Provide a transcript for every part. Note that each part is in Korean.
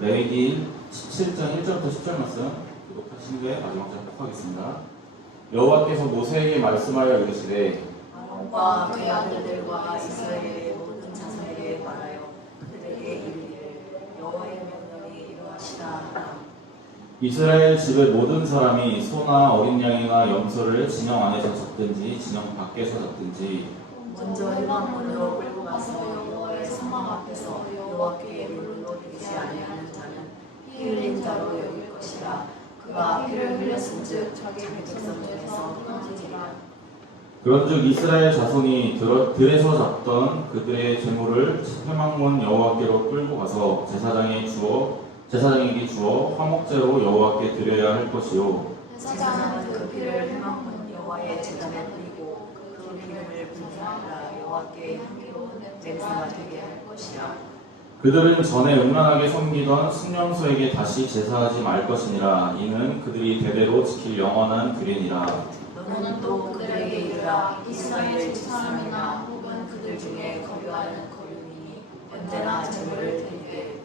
레위기 17장 1절부터 10절 말씀 기록하신 후에 마지막 절 하겠습니다. 여호와께서 모세에게 말씀하여 이르시되 아론과 그의 아들들과 이스라엘의 모든 자손에게 말하여 그들에게 이르기를 여호와의 명령이 이러하시다 하라. 이스라엘 집의 모든 사람이 소나 어린 양이나 염소를 진영 안에서 잡든지 진영 밖에서 잡든지 먼저 회막문으로 끌고 가서 여호와의 성막 앞에서 여호와께 물로 드리지 아니하는 자는 피 흘린 자로 여길 것이라. 그가 피를 흘렸은즉 자기 백성 중에서 끊어지리라. 그런즉 이스라엘 자손이 들에서 잡던 그들의 재물을 회막문 여호와께로 끌고 가서 제사장에게 주어 화목제로 여호와께 드려야 할 것이요 제사장은 그 피를 회막문 여호와의 제단에 뿌리고 그 기름을 분사하라. 여호와께 향기로운 냄새가 되게 할 것이라. 그들은 전에 음란하게 섬기던 순념소에게 다시 제사하지 말 것이니라. 이는 그들이 대대로 지킬 영원한 규례니라. 너는 또 그들에게 이르라. 이스라엘 집사람이나 혹은 그들 중에 거류하는 거류민이 언제나 제물을 드리되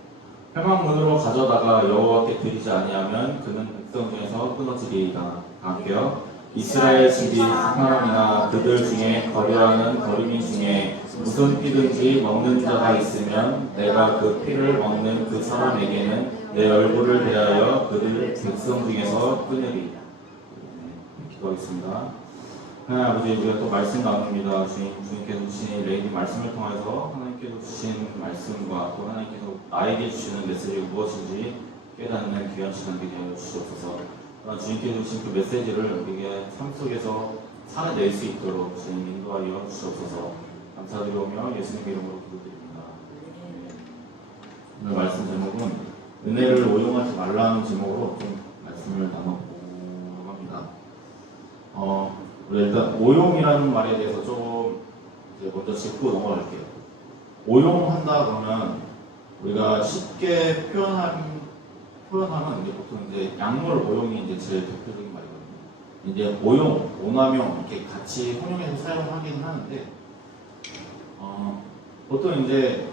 회막문으로 가져다가 여호와께 드리지 아니하면 그는 백성 중에서 끊어지리이다. 각여 이스라엘 집이 사람이나 그들 중에 거류하는 거류민 중에 무슨 피든지 먹는 자가 있으면 내가 그 피를 먹는 그 사람에게는 내 얼굴을 대하여 그들 백성 중에서 끊으리. 기도하겠습니다. 하나님 아버지, 우리가 또 말씀 나눕니다. 주님께서 주신 레이디 말씀을 통해서 하나님께서 주신 말씀과 또 하나님께서 나에게 주시는 메시지가 무엇인지 깨닫는 귀한 시간 되게 하여 주시옵소서. 주님께서 주신 그 메시지를 우리에게 삶 속에서 살아낼 수 있도록 주님 인도하여 주시옵소서. 감사드리오며 예수님의 이름으로 기도드립니다. 오늘 말씀 제목은 은혜를 오용하지 말라는 제목으로 좀 말씀을 나눠보려고 합니다. 일단 오용이라는 말에 대해서 좀 이제 먼저 짚고 넘어갈게요. 오용한다 그러면 우리가 쉽게 표현하면 이제 보통 이제 약물 오용이 이제 제일 대표적인 말이거든요. 이제 오용, 오남용 이렇게 같이 혼용해서 사용하긴 하는데 보통 이제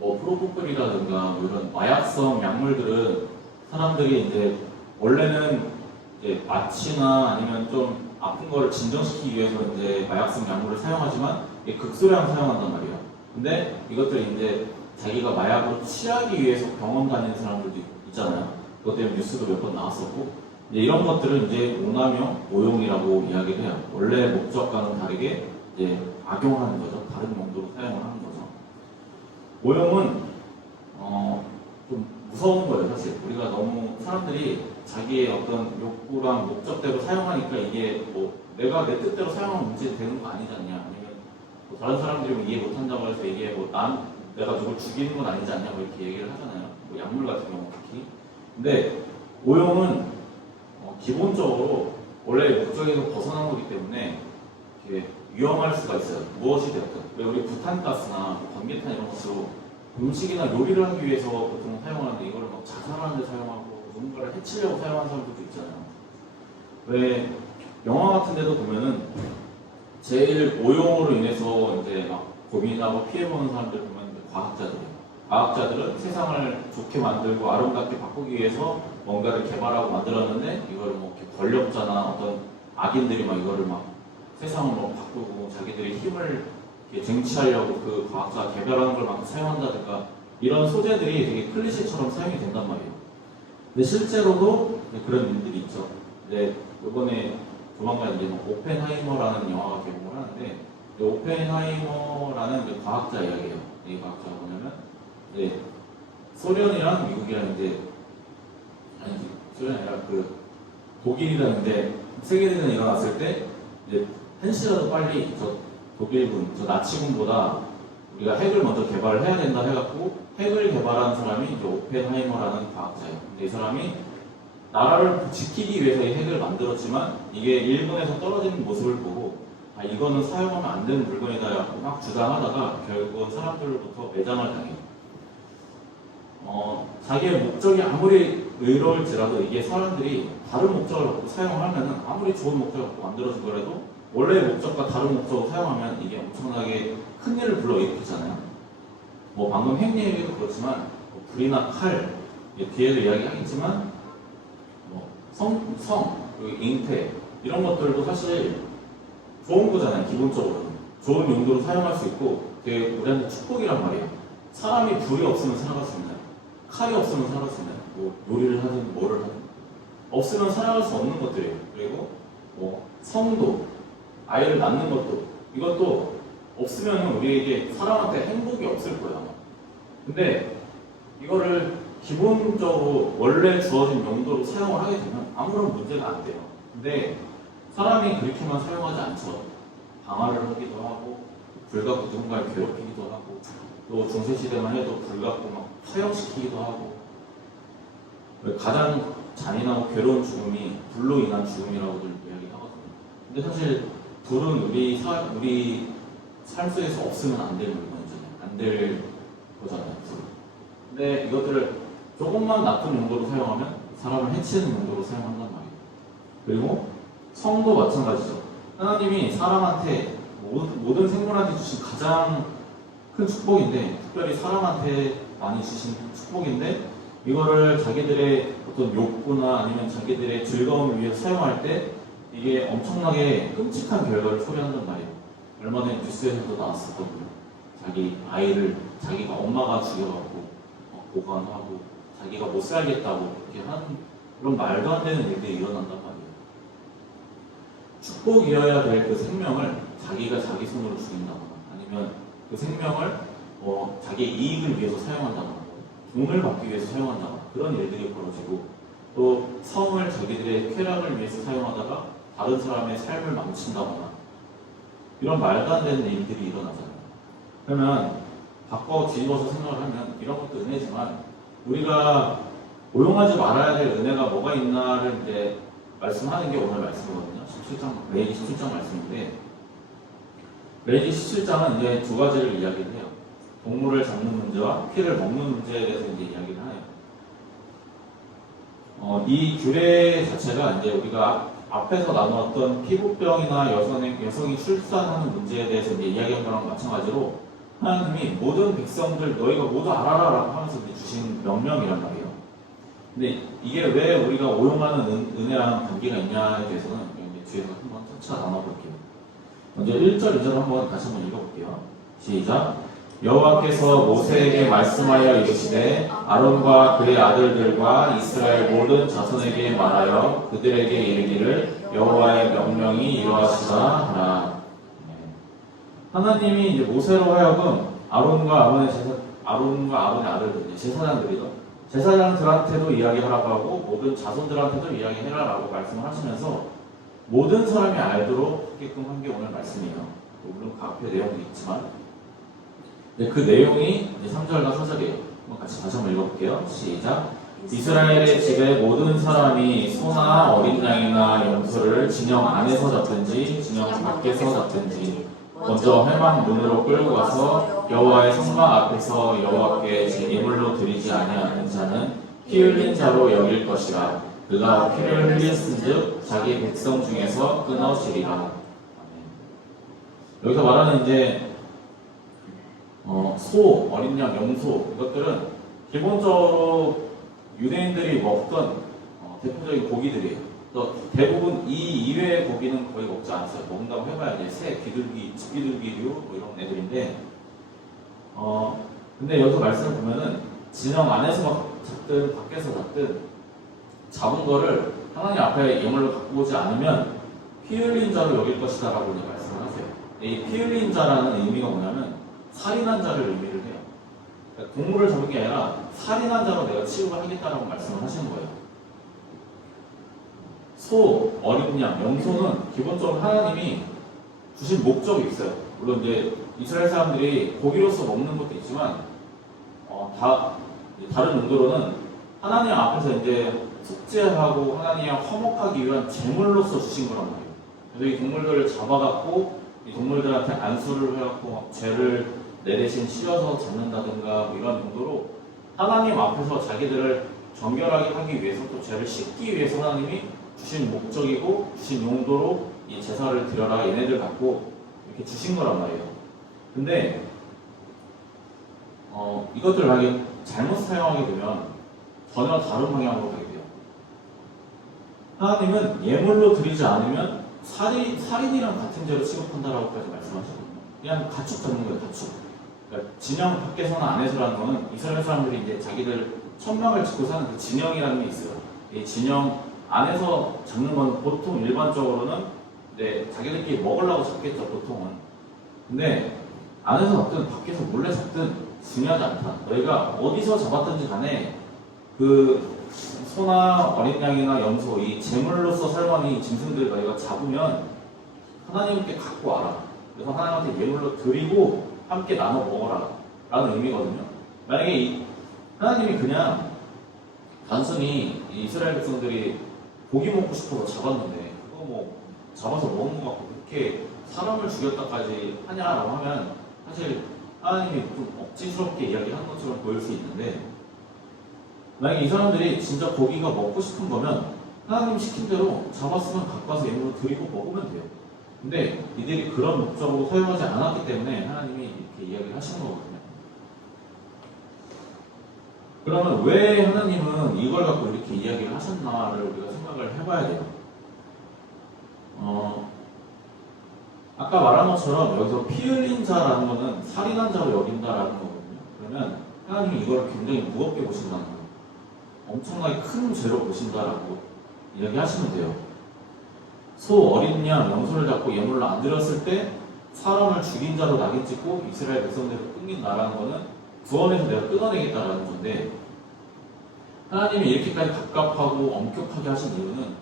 뭐 프로포폴이라든가 이런 마약성 약물들은 사람들이 이제 원래는 이제 마취나 아니면 좀 아픈 거를 진정시키기 위해서 이제 마약성 약물을 사용하지만 극소량 사용한단 말이에요. 근데 이것들이 이제 자기가 마약으로 취하기 위해서 병원 다니는 사람들도 있잖아요. 그것 때문에 뉴스도 몇 번 나왔었고, 이제 이런 것들은 이제 오남용, 오용이라고 이야기를 해요. 원래 목적과는 다르게 이제 악용하는 거죠. 다른 용도로 사용을 하는 거죠. 오용은 좀 무서운 거예요, 사실. 우리가 너무 사람들이 자기의 어떤 욕구랑 목적대로 사용하니까 이게 뭐 내가 내 뜻대로 사용하면 문제 되는 거 아니지 않냐, 아니면 뭐 다른 사람들이 이해 못한다고 해서 이게 뭐 내가 누굴 죽이는 건 아니지 않냐고 이렇게 얘기를 하잖아요. 뭐 약물 같은 경우 특히. 근데 오용은 기본적으로 원래 목적에서 벗어난 거기 때문에 이게 위험할 수가 있어요. 무엇이 되었든. 왜 우리 부탄가스나 번개탄 이런 것으로 음식이나 요리를 하기 위해서 보통 사용하는데 이거를 막 자살하는 데 사용하고 누군가를 해치려고 사용하는 사람들도 있잖아요. 왜 영화 같은 데도 보면은 제일 오용으로 인해서 이제 막 고민하고 피해보는 사람들 보면 과학자들이에요. 과학자들은 세상을 좋게 만들고 아름답게 바꾸기 위해서 뭔가를 개발하고 만들었는데 이거를 뭐 이렇게 권력자나 어떤 악인들이 막 이거를 막 세상을 뭐 바꾸고 자기들의 힘을 이렇게 쟁취하려고 그 과학자가 개발하는 걸 막 사용한다든가 이런 소재들이 되게 클리셰처럼 사용이 된단 말이에요. 근데 실제로도 그런 일들이 있죠. 이제 이번에 조만간 이제 오펜하이머라는 영화가 개봉을 하는데 오펜하이머라는 이제 과학자 이야기예요. 이 과학자가 뭐냐면 이제 소련이랑 미국이랑 이제 소련이 아니라 그 독일이랑 이제 세계대전이 일어났을 때 이제 한시라도 빨리 저 독일군, 저 나치군보다 우리가 핵을 먼저 개발을 해야 된다 해갖고 핵을 개발한 사람이 이제 오펜하이머라는 과학자예요. 근데 이 사람이 나라를 지키기 위해서 이 핵을 만들었지만 이게 일본에서 떨어지는 모습을 보고 이거는 사용하면 안 되는 물건이다 해갖고 막 주장하다가 결국은 사람들로부터 매장을 당해요. 자기의 목적이 아무리 의로울지라도 이게 사람들이 다른 목적을 갖고 사용하면 아무리 좋은 목적을 갖고 만들어진 거라도 원래의 목적과 다른 목적으로 사용하면 이게 엄청나게 큰 일을 불러일으키잖아요. 뭐 방금 핵 얘기도 그렇지만 뭐 불이나 칼, 뒤에도 이야기하겠지만 뭐 그리고 잉태 이런 것들도 사실 좋은 거잖아요. 기본적으로는 좋은 용도로 사용할 수 있고 되게 우리한테 축복이란 말이에요. 사람이 불이 없으면 살아갈 수 있나요? 칼이 없으면 살아갈 수 있나요? 뭐 요리를 하든 뭐를 하든 없으면 살아갈 수 없는 것들이에요. 그리고 뭐 성도, 아이를 낳는 것도 이것도 없으면 우리에게 사람한테 행복이 없을 거예요. 아마. 근데 이거를 기본적으로 원래 주어진 용도로 사용을 하게 되면 아무런 문제가 안 돼요. 근데 사람이 그렇게만 사용하지 않죠. 방화를 하기도 하고 불 갖고 누군가를 괴롭히기도 하고 또 중세시대만 해도 불 갖고 막 화형시키기도 하고 가장 잔인하고 괴로운 죽음이 불로 인한 죽음이라고들 이야기하거든요. 근데 사실 불은 우리 삶 속에서 없으면 안 될 물건이잖아요. 안 될 거잖아요. 불. 근데 이것들을 조금만 나쁜 용도로 사용하면 사람을 해치는 용도로 사용한단 말이에요. 그리고 성도 마찬가지죠. 하나님이 사람한테 모든 생물한테 주신 가장 큰 축복인데 특별히 사람한테 많이 주신 축복인데 이거를 자기들의 어떤 욕구나 아니면 자기들의 즐거움을 위해서 사용할 때 이게 엄청나게 끔찍한 결과를 초래한단 말이에요. 얼마 전에 뉴스에서도 나왔었거든요. 자기 아이를 자기가 엄마가 죽여갖고 보관하고 자기가 못 살겠다고 그렇게 하는 그런 말도 안 되는 일들이 일어난단 말이에요. 축복이어야 될 그 생명을 자기가 자기 손으로 죽인다거나 아니면 그 생명을 자기 이익을 위해서 사용한다거나 돈을 받기 위해서 사용한다거나 그런 일들이 벌어지고 또 성을 자기들의 쾌락을 위해서 사용하다가 다른 사람의 삶을 망친다거나 이런 말도 안 되는 일들이 일어나잖아요. 그러면 바꿔 뒤집어서 생각을 하면 이런 것도 은혜지만 우리가 오용하지 말아야 될 은혜가 뭐가 있나를 이제 말씀하는 게 오늘 말씀이거든요. 17장, 레위기 17장 말씀인데 레위기 17장은 이제 두 가지를 이야기를 해요. 동물을 잡는 문제와 피를 먹는 문제에 대해서 이제 이야기를 해요. 이 규례 자체가 이제 우리가 앞에서 나누었던 피부병이나 여성이 출산하는 문제에 대해서 이제 이야기한 거랑 마찬가지로 하나님이 모든 백성들 너희가 모두 알아라라고 하면서 이제 주신 명령이란 말이에요. 근데 이게 왜 우리가 오용하는 은혜랑 관계가 있냐에 대해서는 이제 뒤에서 한번 차차 나눠볼게요. 먼저 1절, 2절 한번 다시 한번 읽어볼게요. 시작. 여호와께서 모세에게 말씀하여 이르시되 아론과 그의 아들들과 이스라엘 모든 자손에게 말하여 그들에게 이르기를 여호와의 명령이 이러하시다 하라. 하나님이 이제 모세로 하여금 아론과 아론의 아들들, 제사장들한테도 이야기하라고 하고 모든 자손들한테도 이야기해라라고 말씀을 하시면서 모든 사람이 알도록 하게끔 한 게 오늘 말씀이에요. 물론 그 앞에 내용도 있지만 그 내용이 이제 3절과 4절이에요. 같이 다시 한번 읽어볼게요. 시작. 이스라엘의 집에 모든 사람이 소나 어린 양이나 염소를 진영 안에서 잡든지 진영 밖에서 잡든지 먼저 회막 문으로 끌고 가서 여호와의 성막 앞에서 여호와께 제 예물로 드리지 아니하는 자는 피 흘린 자로 여길 것이라. 그가 피를 흘렸은즉 자기 백성 중에서 끊어지리라. 여기서 말하는 이제 소, 어린 양, 염소 이것들은 기본적으로 유대인들이 먹던 대표적인 고기들이에요. 또 대부분 이 이외의 고기는 거의 먹지 않았어요. 먹는다고 해봐야 이제 새, 비둘기, 집비둘기류 뭐 이런 애들인데 근데 여기서 말씀을 보면은 진영 안에서 잡든 밖에서 잡든 잡은 거를 하나님 앞에 예물로 갖고 오지 않으면 피 흘린 자로 여길 것이다 라고 이제 말씀을 하세요. 이 피 흘린 자라는 의미가 뭐냐면 살인한 자를 의미를 해요. 그러니까 동물을 잡은 게 아니라 살인한 자로 내가 취급을 하겠다라고 말씀을 하시는 거예요. 소, 어린 양, 염소는 기본적으로 하나님이 주신 목적이 있어요. 물론 이제 이스라엘 사람들이 고기로서 먹는 것도 있지만 다른 용도로는 하나님 앞에서 이제 속죄하고 하나님을 화목하기 위한 제물로서 주신 거란 말이에요. 그래서 이 동물들을 잡아갖고 이 동물들한테 안수를 해갖고 죄를 내 대신 씌워서 잡는다든가 뭐 이런 용도로 하나님 앞에서 자기들을 정결하게 하기 위해서 또 죄를 씻기 위해서 하나님이 주신 목적이고 주신 용도로 이 제사를 드려라 얘네들 갖고 이렇게 주신 거란 말이에요. 근데 이것들 만약에 잘못 사용하게 되면 전혀 다른 방향으로 가게 돼요. 하나님은 예물로 드리지 않으면 살인이랑 같은 죄로 취급한다라고까지 말씀하시거든요. 그냥 가축 잡는 거예요, 가축. 그러니까 진영 밖에서나 안에서라는 거는 이스라엘 사람들이 이제 자기들 천막을 짓고 사는 그 진영이라는 게 있어요. 이 진영 안에서 잡는 건 보통 일반적으로는 이제 자기들끼리 먹으려고 잡겠죠, 보통은. 근데 안에서 잡든 밖에서 몰래 잡든 중요하지 않다. 너희가 어디서 잡았든지 간에 그 소나 어린 양이나 염소 이 제물로서 사용하는 이 짐승들을 너희가 잡으면 하나님께 갖고 와라. 그래서 하나님한테 예물로 드리고 함께 나눠 먹어라 라는 의미거든요. 만약에 하나님이 그냥 단순히 이 이스라엘 백성들이 고기 먹고 싶어서 잡았는데 그거 뭐 잡아서 먹은 것 같고 그렇게 사람을 죽였다까지 하냐라고 하면 사실 하나님이 좀 억지스럽게 이야기하는 것처럼 보일 수 있는데, 만약에 이 사람들이 진짜 고기가 먹고 싶은 거면 하나님 시킨 대로 잡았으면 갖고 와서 예물로 드리고 먹으면 돼요. 근데 이들이 그런 목적으로 사용하지 않았기 때문에 하나님이 이렇게 이야기를 하시는 거거든요. 그러면 왜 하나님은 이걸 갖고 이렇게 이야기를 하셨나를 우리가 생각을 해봐야 돼요. 아까 말한 것처럼 여기서 피 흘린 자라는 거는 살인한 자로 여긴다라는 거거든요. 그러면 하나님이 이걸 굉장히 무겁게 보신다는 거예요. 엄청나게 큰 죄로 보신다라고 이야기하시면 돼요. 소, 어린 양, 염소를 잡고 예물로 안 드렸을 때 사람을 죽인 자로 낙인 찍고 이스라엘 백성들을 끊긴다라는 거는 구원에서 내가 끊어내겠다라는 건데, 하나님이 이렇게까지 갑갑하고 엄격하게 하신 이유는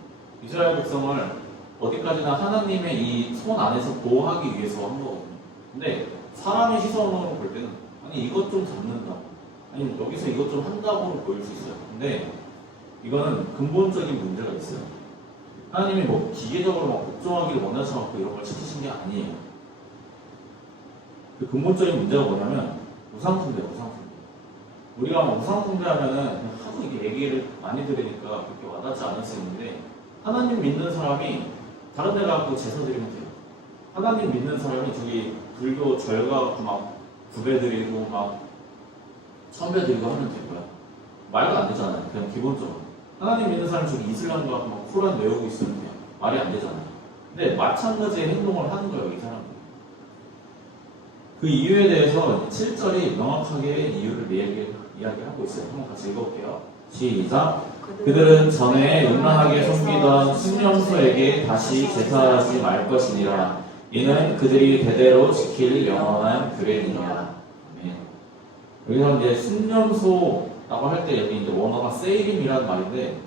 이스라엘 백성을 어디까지나 하나님의 이 손 안에서 보호하기 위해서 한 거거든요. 근데 사람의 시선으로 볼 때는 아니 이것 좀 잡는다, 아니 여기서 이것 좀 한다고 보일 수 있어요. 근데 이거는 근본적인 문제가 있어요. 하나님이 뭐 기계적으로 막 복종하기를 원하지 않고 이런 걸 시키신 게 아니에요. 그 근본적인 문제가 뭐냐면 우상숭배예요, 우상숭배. 우리가 막 우상숭배 하면은 그냥 하도 이게 얘기를 많이 들으니까 그렇게 와닿지 않을 수 있는데, 하나님 믿는 사람이 다른 데 가고 제사 드리면 돼요. 하나님 믿는 사람이 저기 불교 절 가고 막 구배 드리고 막 천배 드리고 하면 될 거야. 말도 안 되잖아요. 그냥 기본적으로. 하나님 믿는 사람이 저기 이슬람 가고 막 코란 외우고 있으면 돼요. 말이 안 되잖아요. 근데 마찬가지의 행동을 하는 거예요, 이 사람들. 그 이유에 대해서 7절이 명확하게 이유를 이야기하고 있어요. 한번 같이 읽어볼게요. 시작. 그들은 전에 음란하게 섬기던 신령소에게 다시 제사하지 말 것이니라. 이는 그들이 대대로 지킬 영원한 규례니라. 아멘. 여기서 이제 신령소라고 할 때 여기 이제 원어가 세이림이라는 말인데,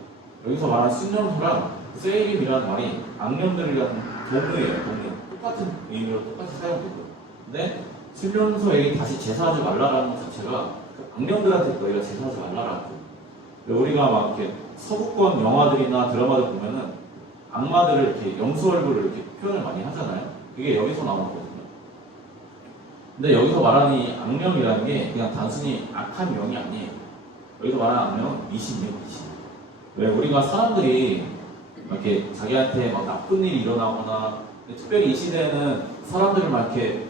여기서 말하는 신령소랑 세이림이라는 말이 악령들이라는 동의예요. 동의. 똑같은 의미로 똑같이 사용되고. 근데 신령소에게 다시 제사하지 말라라는 것 자체가 악령들한테 너희가 제사하지 말라라고. 우리가 막 이렇게 서구권 영화들이나 드라마들 보면은 악마들을 이렇게 염소 얼굴을 이렇게 표현을 많이 하잖아요. 그게 여기서 나오는 거거든요. 근데 여기서 말하는 이 악령이라는 게 그냥 단순히 악한 영이 아니에요. 여기서 말하는 악령은 미신이에요, 미신. 왜 우리가 사람들이 이렇게 자기한테 막 나쁜 일이 일어나거나, 특별히 이 시대에는 사람들을 막 이렇게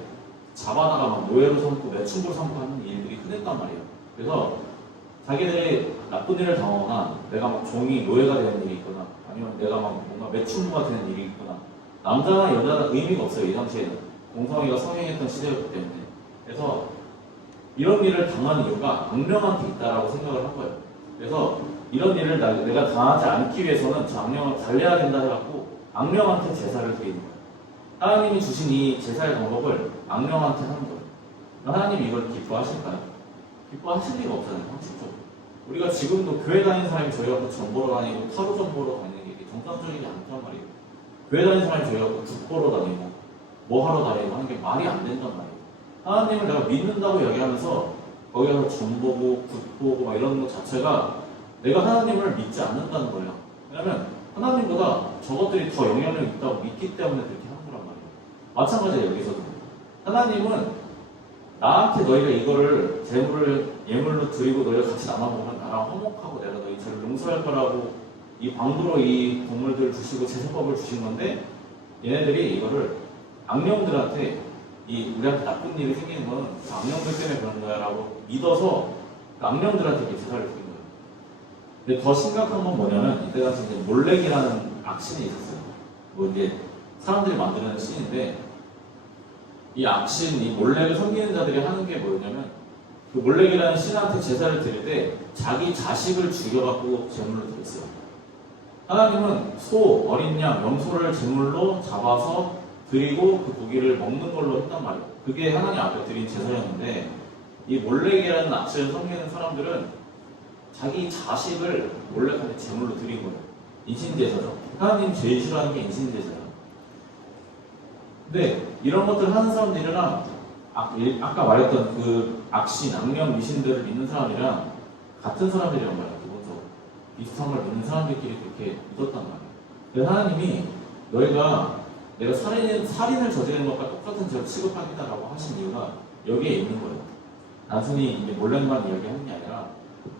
잡아다가 막 노예로 삼고 매춘부로 삼고 하는 일들이 흔했단 말이에요. 그래서 자기들이 나쁜 일을 당하거나 내가 막 종이 노예가 되는 일이 있거나 아니면 내가 막 뭔가 매춘부가 되는 일이 있거나, 남자나 여자는 의미가 없어요. 이 당시에는 공성애가 성행했던 시대였기 때문에. 그래서 이런 일을 당하는 이유가 악령한테 있다라고 생각을 한 거예요. 그래서 이런 일을 내가 당하지 않기 위해서는 저 악령을 달래야 된다 해갖고 악령한테 제사를 드리는 거예요. 하나님이 주신 이 제사의 방법을 악령한테 하는 거예요. 하나님이 이걸 기뻐하실까요? 기뻐하실 리가 없잖아요, 상식적으로. 우리가 지금도 교회 다니는 사람이 저희 갖고 전 보러 다니고 타로 전 보러 다니는 게 정상적이지 않단 말이에요. 교회 다니는 사람이 저희 갖고 죽 보러 다니고 뭐 하러 다니고 하는 게 말이 안 된단 말이에요. 하나님을 내가 믿는다고 얘기하면서 거기 가서 전 보고 굿 보고 막 이런 것 자체가 내가 하나님을 믿지 않는다는 거예요. 왜냐면 하나님보다 저것들이 더 영향력이 있다고 믿기 때문에 그렇게 하는 거란 말이에요. 마찬가지예요, 여기서도. 하나님은 나한테 너희가 이거를 예물로 드리고 너희가 같이 나눠 먹으면 나랑 화목하고 내가 너희 죄를 용서할 거라고 이 방도로 이 동물들을 주시고 제사법을 주신 건데, 얘네들이 이거를 악령들한테 우리한테 나쁜 일이 생기는 건 악령들 때문에 그런 거야 라고 믿어서 악령들한테 이렇게 제사를 드린 거예요. 근데 더 심각한 건 뭐냐면 이때 당시 이제 몰렉이라는 악신이 있었어요. 뭐 이제 사람들이 만드는 신인데 이 악신, 이 몰렉을 섬기는 자들이 하는 게 뭐였냐면 그 몰렉이라는 신한테 제사를 드릴 때 자기 자식을 죽여갖고 제물로 드렸어요. 하나님은 소, 어린 양, 염소를 제물로 잡아서 드리고 그 고기를 먹는 걸로 했단 말이에요. 그게 하나님 앞에 드린 제사였는데 이 몰렉이라는 악신을 섬기는 사람들은 자기 자식을 몰렉한테 제물로 드린 거예요. 인신제사죠. 하나님 제일 싫어하는 게 인신제사예요. 근데 이런 것들을 하는 사람들이랑 아까 말했던 그 악신, 악령, 미신들을 믿는 사람이랑 같은 사람들이란 말이에요. 기본적으로 비슷한 걸 믿는 사람들끼리 그렇게 믿었단 말이에요. 그래서 하나님이 너희가 내가 살인을 저지르는 것과 똑같은 죄를 취급하겠다라고 하신 이유가 여기에 있는 거예요. 단순히 이제 몰래만 이야기하는 게 아니라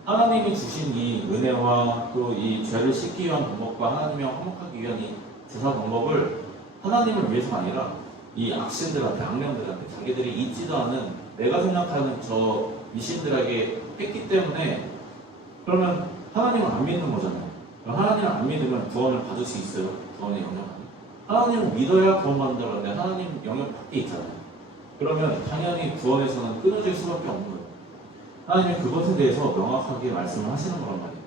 하나님이 주신 이 은혜와 또 이 죄를 씻기 위한 방법과 하나님이랑 화목하기 위한 이 제사 방법을 하나님을 위해서가 아니라 이 악신들한테, 악령들한테 자기들이 잊지도 않은 내가 생각하는 저 미신들에게 했기 때문에 그러면 하나님을 안 믿는 거잖아요. 하나님을 안 믿으면 구원을 받을 수 있어요. 구원의 영역. 하나님을 믿어야 구원받는다고 하는데 하나님 영역 밖에 있잖아요. 그러면 당연히 구원에서는 끊어질 수밖에 없는 거예요. 하나님은 그것에 대해서 명확하게 말씀을 하시는 거란 말이에요.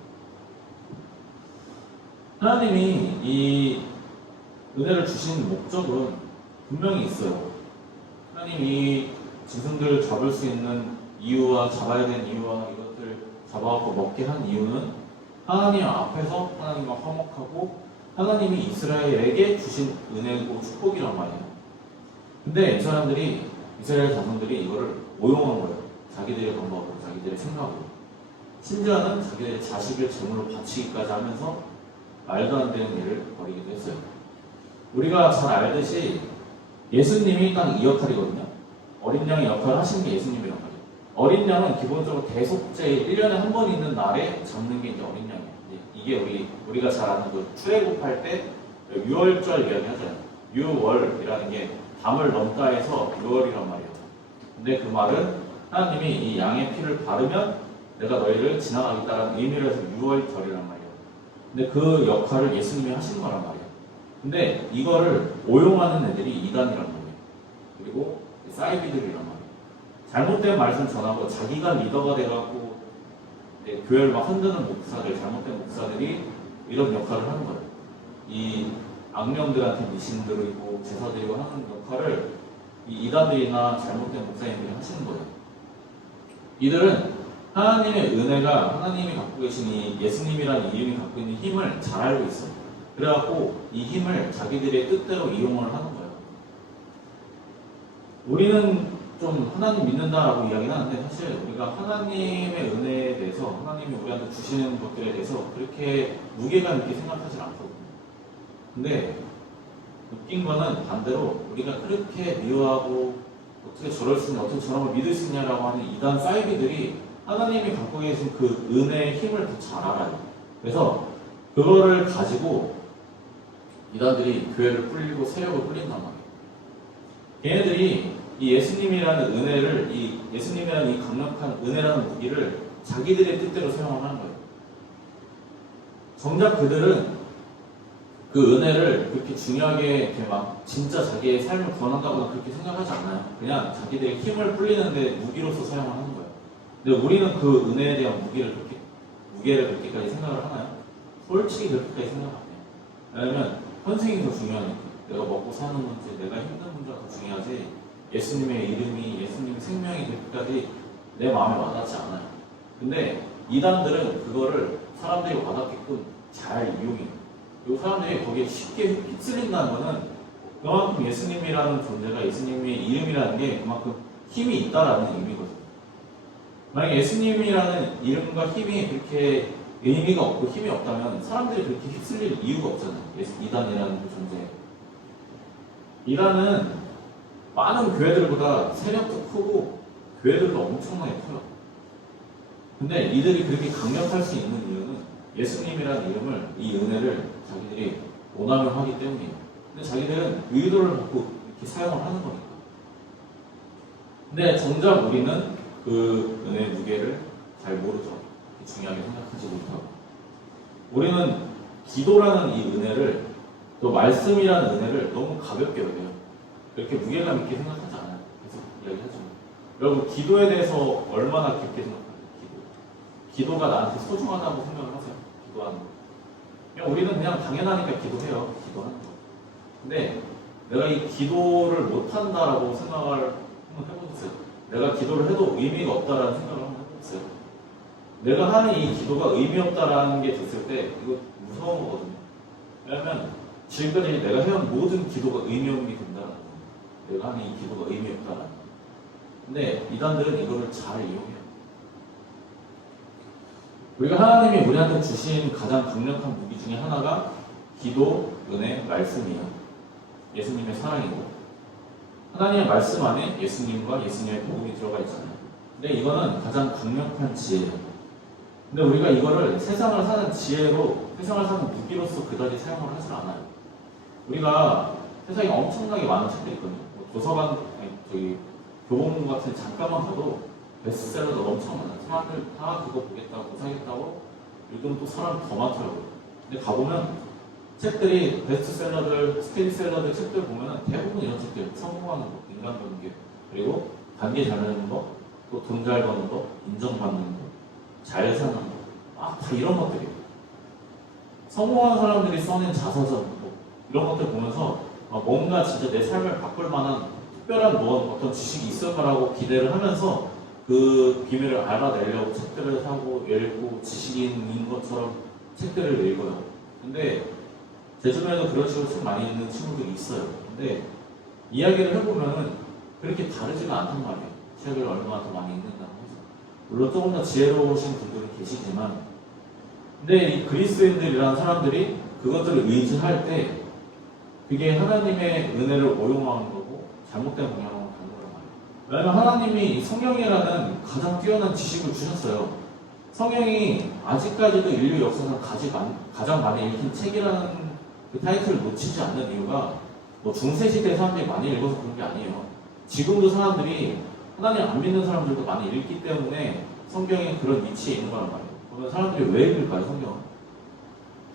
하나님이 이 은혜를 주신 목적은 분명히 있어요. 하나님이 짐승들을 잡을 수 있는 이유와 잡아야 되는 이유와 이것들 잡아갖고 먹게 한 이유는 하나님 앞에서 하나님과 화목하고 하나님이 이스라엘에게 주신 은혜고 축복이란 말이에요. 근데 이 사람들이, 이스라엘 자손들이 이거를 오용한 거예요. 자기들의 방법으로, 자기들의 생각으로. 심지어는 자기들의 자식을 제물로 바치기까지 하면서 말도 안 되는 일을 벌이기도 했어요. 우리가 잘 알듯이 예수님이 딱 이 역할이거든요. 어린 양의 역할을 하시는 게 예수님이란 말이에요. 어린 양은 기본적으로 대속죄 1년에 한 번 있는 날에 잡는 게 이제 어린 양이에요. 이게 우리가 잘 아는 그 출애굽할 때 6월절 이야기 하잖아요. 6월이라는 게 담을 넘다 해서 6월이란 말이에요. 근데 그 말은 하나님이 이 양의 피를 바르면 내가 너희를 지나가겠다는 의미로 해서 6월절이란 말이에요. 근데 그 역할을 예수님이 하시는 거란 말이에요. 근데 이거를 오용하는 애들이 이단이란 말이에요. 그리고 사이비들이란 말이에요. 잘못된 말씀 전하고 자기가 리더가 돼갖고 교회를 막 흔드는 목사들, 잘못된 목사들이 이런 역할을 하는 거예요. 이 악령들한테 미신들이고 제사드리고 하는 역할을 이 이단들이나 잘못된 목사님들이 하시는 거예요. 이들은 하나님의 은혜가 하나님이 갖고 계신 이 예수님이라는 이름이 갖고 있는 힘을 잘 알고 있어요. 그래갖고 이 힘을 자기들의 뜻대로 이용을 하는 거예요. 우리는 좀 하나님 믿는다라고 이야기는 하는데 사실 우리가 하나님의 은혜에 대해서 하나님이 우리한테 주시는 것들에 대해서 그렇게 무게감 있게 생각하지 않거든요. 근데 웃긴 거는 반대로 우리가 그렇게 미워하고 어떻게 저럴 수 있냐, 어떻게 저런 걸 믿을 수 있냐라고 하는 이단 사이비들이 하나님이 갖고 계신 그 은혜의 힘을 더 잘 알아요. 그래서 그거를 가지고 이단들이 교회를 뿌리고 세력을 뿌린단 말이에요. 걔네들이 이 예수님이라는 은혜를, 이 예수님이라는 이 강력한 은혜라는 무기를 자기들의 뜻대로 사용하는 거예요. 정작 그들은 그 은혜를 그렇게 중요하게 이렇게 막 진짜 자기의 삶을 구원한다거나 그렇게 생각하지 않아요. 그냥 자기들의 힘을 풀리는데 무기로서 사용을 하는 거예요. 근데 우리는 그 은혜에 대한 무게를 그렇게까지 생각을 하나요? 솔직히 그렇게까지 생각 안 해요. 왜냐면 현생이 더 중요하니까. 내가 먹고 사는 문제, 내가 힘든 문제가 더 중요하지 예수님의 이름이, 예수님의 생명이 되기까지 내 마음에 와닿지 않아요. 근데 이단들은 그거를 사람들이 와닿게끔 잘 이용해요. 그리고 사람들이 거기에 쉽게 휩쓸린다는 거는 그만큼 예수님이라는 존재가, 예수님의 이름이라는 게 그만큼 힘이 있다라는 의미거든요. 만약에 예수님이라는 이름과 힘이 그렇게 의미가 없고 힘이 없다면 사람들이 그렇게 휩쓸릴 이유가 없잖아요. 이단이라는 그 존재. 이단은 많은 교회들보다 세력도 크고 교회들도 엄청나게 커요. 근데 이들이 그렇게 강력할 수 있는 이유는 예수님이라는 이름을, 이 은혜를 자기들이 오남을 하기 때문이에요. 근데 자기들은 의도를 갖고 이렇게 사용을 하는 거니까. 근데 정작 우리는 그 은혜의 무게를 잘 모르죠. 중요하게 생각하지 못하고. 우리는 기도라는 이 은혜를, 또 말씀이라는 은혜를 너무 가볍게 여겨요. 그렇게 무게감 있게 생각하지 않아요. 계속 이야기하죠. 여러분, 기도에 대해서 얼마나 깊게 생각하세요? 기도가 나한테 소중하다고 생각을 하세요? 기도하는 거. 그냥 우리는 그냥 당연하니까 기도해요. 기도하는 거. 근데 내가 이 기도를 못한다라고 생각을 한번 해보세요. 내가 기도를 해도 의미가 없다라는 생각을 한번 해보세요. 내가 하는 이 기도가 의미 없다라는 게 됐을 때 이거 무서운 거거든요. 왜냐면 지금까지 내가 해온 모든 기도가 의미 없게 된다는 거예요. 내가 하는 이 기도가 의미 없다라는 거예요. 근데 이단들은 이거를 잘 이용해요. 우리가 하나님이 우리한테 주신 가장 강력한 무기 중에 하나가 기도, 은혜, 말씀이에요. 예수님의 사랑이고, 하나님의 말씀 안에 예수님과 예수님의 복음이 들어가 있잖아요. 근데 이거는 가장 강력한 지혜예요. 근데 우리가 이거를 세상을 사는 지혜로, 세상을 사는 무기로서 그다지 사용을 하지 않아요. 우리가 세상에 엄청나게 많은 책들이 있거든요. 뭐 도서관, 교보문 같은 잠깐만 가도 베스트셀러도 엄청 많아요. 사람들 다 그거 보겠다고 사겠다고 요즘 또 사람 더 많더라고요. 근데 가보면 책들이 베스트셀러들, 스테디셀러들 책들 보면은 대부분 이런 책들, 성공하는 거, 인간 관계, 그리고 관계 잘 되는 거, 또 돈 잘 버는 거, 인정받는 거, 잘 사는 거, 다 이런 것들이에요. 성공한 사람들이 써낸 자서전, 이런 것들 보면서 뭔가 진짜 내 삶을 바꿀 만한 특별한 어떤 지식이 있을 거라고 기대를 하면서 그 비밀을 알아내려고 책들을 사고 읽고 지식인인 것처럼 책들을 읽어요. 근데 제 주변에도 그런 식으로 책 많이 읽는 친구들이 있어요. 근데 이야기를 해보면은 그렇게 다르지가 않단 말이에요. 책을 얼마나 더 많이 읽는다고 해서. 물론 조금 더 지혜로우신 분들은 계시지만, 근데 이 그리스도인들이라는 사람들이 그것들을 의지할 때 그게 하나님의 은혜를 오용하는 거고 잘못된 방향으로 가는 거란 말이에요. 왜냐하면 하나님이 성경이라는 가장 뛰어난 지식을 주셨어요. 성경이 아직까지도 인류 역사상 가장 많이 읽힌 책이라는 그 타이틀을 놓치지 않는 이유가 뭐 중세시대 사람들이 많이 읽어서 그런 게 아니에요. 지금도 사람들이 하나님 안 믿는 사람들도 많이 읽기 때문에 성경이 그런 위치에 있는 거란 말이에요. 그러면 사람들이 왜 읽을까요, 성경은?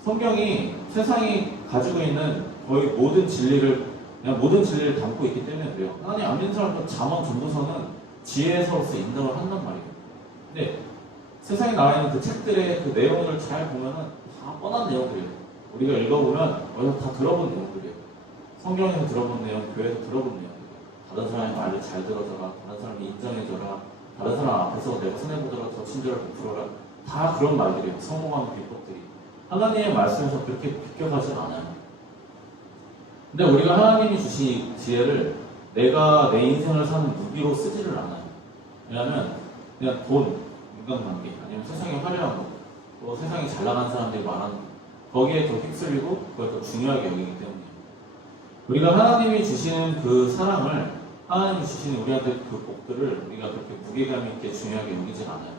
성경이 세상이 가지고 있는 거의 모든 진리를 담고 있기 때문에 그래요. 하나님 안 믿는 사람들 잠언 전도서는 지혜서로서 인정을 한단 말이에요. 근데 세상에 나와 있는 그 책들의 그 내용을 잘 보면은 다 뻔한 내용들이에요. 우리가 읽어보면 어디서 다 들어본 내용들이에요. 성경에서 들어본 내용, 교회에서 들어본 내용들이에요. 다른 사람의 말을 잘 들어줘라, 다른 사람이 인정해줘라, 다른 사람 앞에서 내가 손해보더라도 더 친절을 베풀어라. 다 그런 말들이에요. 성공하는 비법들이. 하나님의 말씀에서 그렇게 비껴가진 않아요. 근데 우리가 하나님이 주신 지혜를 내가 내 인생을 사는 무기로 쓰지를 않아요. 왜냐하면 그냥 돈, 인간관계, 아니면 세상에 화려한 거, 또 세상에 잘 나가는 사람들이 많은 거, 거기에 더 휩쓸리고 그걸 더 중요하게 여기기 때문에 우리가 하나님이 주시는 그 사랑을, 하나님이 주시는 우리한테 그 복들을 우리가 그렇게 무게감 있게 중요하게 여기진 않아요.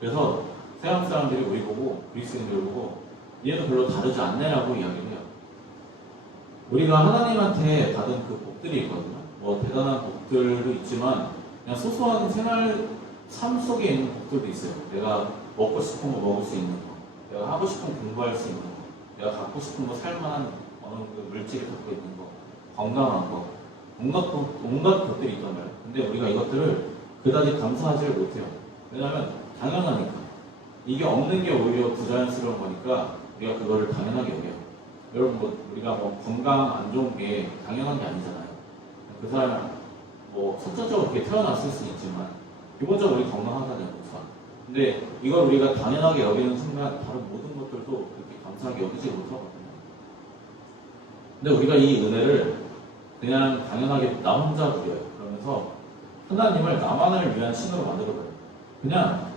그래서 세상 사람들이 우리 보고, 그리스도인들 보고 얘도 별로 다르지 않네라고 이야기를 해요. 우리가 하나님한테 받은 그 복들이 있거든요. 뭐 대단한 복들도 있지만 그냥 소소한 생활 삶 속에 있는 복들도 있어요. 내가 먹고 싶은 거 먹을 수 있는 거, 내가 하고 싶은 거 공부할 수 있는 거, 내가 갖고 싶은 거 살만한 어느 그 물질을 갖고 있는 거, 건강한 거, 온갖 것들이 있단 말이에요. 근데 우리가 이것들을 그다지 감사하지 못해요. 왜냐하면 당연하니까. 이게 없는 게 오히려 부자연스러운 거니까 우리가 그거를 당연하게 여겨요. 여러분, 우리가 건강 안 좋은 게 당연한 게 아니잖아요. 그 사람은 선천적으로 그렇게 태어났을 수는 있지만 기본적으로 우리 건강하다는 우선. 근데 이걸 우리가 당연하게 여기는 순간 다른 모든 것들도 그렇게 감사하게 여기지 못하거든요. 근데 우리가 이 은혜를 그냥 당연하게 나 혼자 누려요. 그러면서 하나님을 나만을 위한 신으로 만들어버려요. 그냥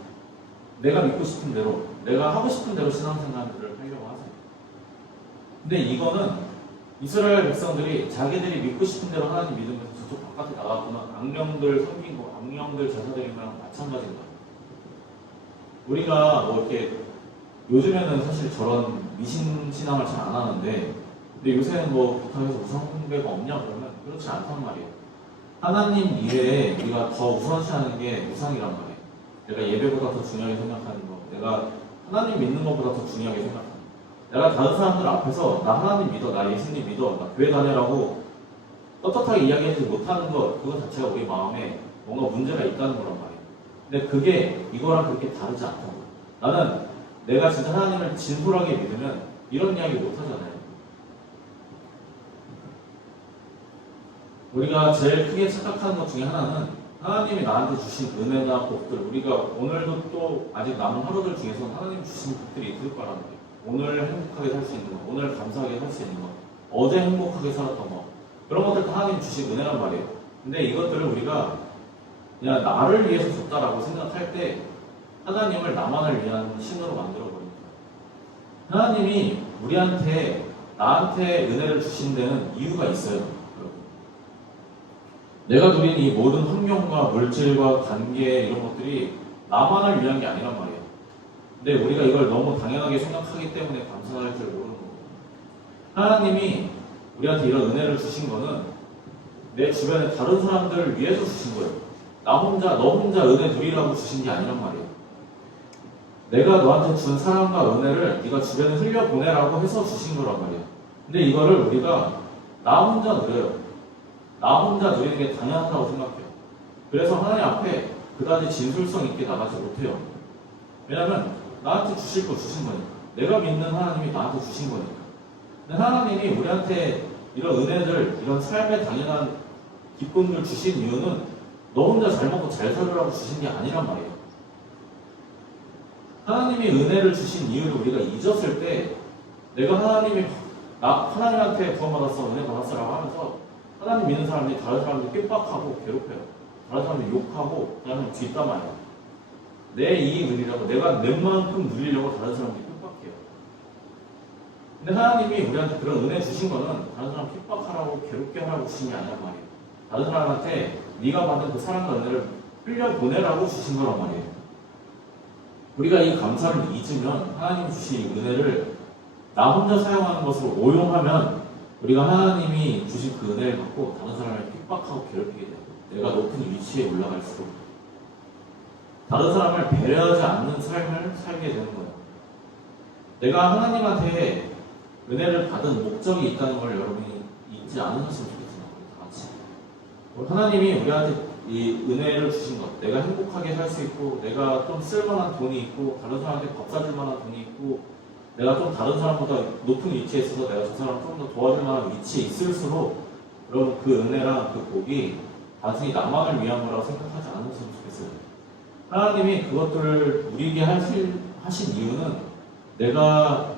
내가 믿고 싶은 대로, 내가 하고 싶은 대로 신앙생활들을 하려고 하세요. 근데 이거는 이스라엘 백성들이 자기들이 믿고 싶은 대로 하나님 믿으면서 저쪽 바깥에 나가거나 악령들 섬기고 악령들 제사 드리면 마찬가지인 거예요. 우리가 이렇게 요즘에는 사실 저런 미신 신앙을 잘 안 하는데, 근데 요새는 부탁해서 우상숭배가 없냐 그러면 그렇지 않단 말이에요. 하나님 이외에 우리가 더 우선시하는 게 우상이란 말이에요. 내가 예배보다 더 중요하게 생각하는 거, 내가 하나님 믿는 것보다 더 중요하게 생각하는 거, 내가 다른 사람들 앞에서 나 하나님 믿어, 나 예수님 믿어, 나 교회 다녀라고 떳떳하게 이야기하지 못하는 것, 그거 자체가 우리 마음에 뭔가 문제가 있다는 거란 말이에요. 근데 그게 이거랑 그렇게 다르지 않다고. 나는 내가 진짜 하나님을 진솔하게 믿으면 이런 이야기 못 하잖아요. 우리가 제일 크게 착각하는 것 중에 하나는 하나님이 나한테 주신 은혜나 복들, 우리가 오늘도 또 아직 남은 하루들 중에서 하나님 주신 복들이 있을 거라는 거예요. 오늘 행복하게 살 수 있는 것, 오늘 감사하게 살 수 있는 것, 어제 행복하게 살았던 것, 그런 것들 다 하나님 주신 은혜란 말이에요. 근데 이것들을 우리가 그냥 나를 위해서 줬다라고 생각할 때 하나님을 나만을 위한 신으로 만들어버립니다. 하나님이 우리한테, 나한테 은혜를 주신 데는 이유가 있어요. 내가 누린 이 모든 환경과 물질과 관계 이런 것들이 나만을 위한 게 아니란 말이에요. 근데 우리가 이걸 너무 당연하게 생각하기 때문에 감사할 줄 모르는 거예요. 하나님이 우리한테 이런 은혜를 주신 거는 내 주변에 다른 사람들을 위해서 주신 거예요. 너 혼자 은혜 누리라고 주신 게 아니란 말이에요. 내가 너한테 준 사랑과 은혜를 네가 주변에 흘려보내라고 해서 주신 거란 말이에요. 근데 이거를 우리가 나 혼자 누려요. 나 혼자 누리는 게 당연하다고 생각해요. 그래서 하나님 앞에 그다지 진솔성 있게 나가지 못해요. 왜냐하면 나한테 주실 거 주신 거니까. 내가 믿는 하나님이 나한테 주신 거니까. 근데 하나님이 우리한테 이런 은혜들, 이런 삶의 당연한 기쁨을 주신 이유는 너 혼자 잘 먹고 잘 살으라고 주신 게 아니란 말이에요. 하나님이 은혜를 주신 이유를 우리가 잊었을 때 내가 하나님한테 구원받았어, 은혜 받았어라고 하면서 하나님 믿는 사람들이 다른 사람들 핍박하고 괴롭혀요. 다른 사람들 욕하고 다른 사람들 뒷담화해요. 내 이익 누리려고, 내가 내 만큼 누리려고 다른 사람들이 핍박해요. 근데 하나님이 우리한테 그런 은혜 주신 거는 다른 사람 핍박하라고 괴롭게 하라고 주신 게 아니란 말이에요. 다른 사람한테 네가 받은 그 사랑과 은혜를 흘려보내라고 주신 거란 말이에요. 우리가 이 감사를 잊으면 하나님 주신 이 은혜를 나 혼자 사용하는 것으로 오용하면 우리가 하나님이 주신 그 은혜를 받고 다른 사람을 핍박하고 괴롭히게 돼요. 내가 높은 위치에 올라갈수록 다른 사람을 배려하지 않는 삶을 살게 되는 거예요. 내가 하나님한테 은혜를 받은 목적이 있다는 걸 여러분이 잊지 않으셨으면 좋겠어요. 다 같이. 하나님이 우리한테 이 은혜를 주신 것, 내가 행복하게 살 수 있고, 내가 좀 쓸만한 돈이 있고, 다른 사람한테 밥 사줄 만한 돈이 있고, 내가 좀 다른 사람보다 높은 위치에 있어서 내가 저 사람을 좀 더 도와줄 만한 위치에 있을수록 여러분 그 은혜랑 그 복이 단순히 나만을 위한 거라고 생각하지 않으셨으면 좋겠어요. 하나님이 그것들을 누리게 하신 이유는 내가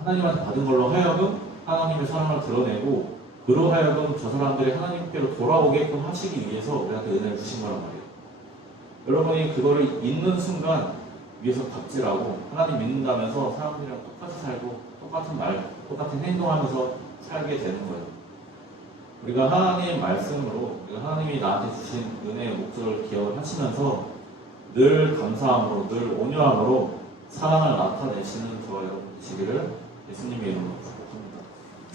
하나님한테 받은 걸로 하여금 하나님의 사랑을 드러내고 그로 하여금 저 사람들이 하나님께로 돌아오게끔 하시기 위해서 우리한테 은혜를 주신 거란 말이에요. 여러분이 그거를 잊는 순간 위에서 갑질하고 하나님 믿는다면서 사람들이랑 똑같이 살고 똑같은 말, 똑같은 행동하면서 살게 되는 거예요. 우리가 하나님의 말씀으로 우리가 하나님이 나한테 주신 은혜의 목적을 기억을 하시면서 늘 감사함으로 늘 온유함으로 사랑을 나타내시는 저와 여러분 되시기를 예수님의 이름으로 축복합니다.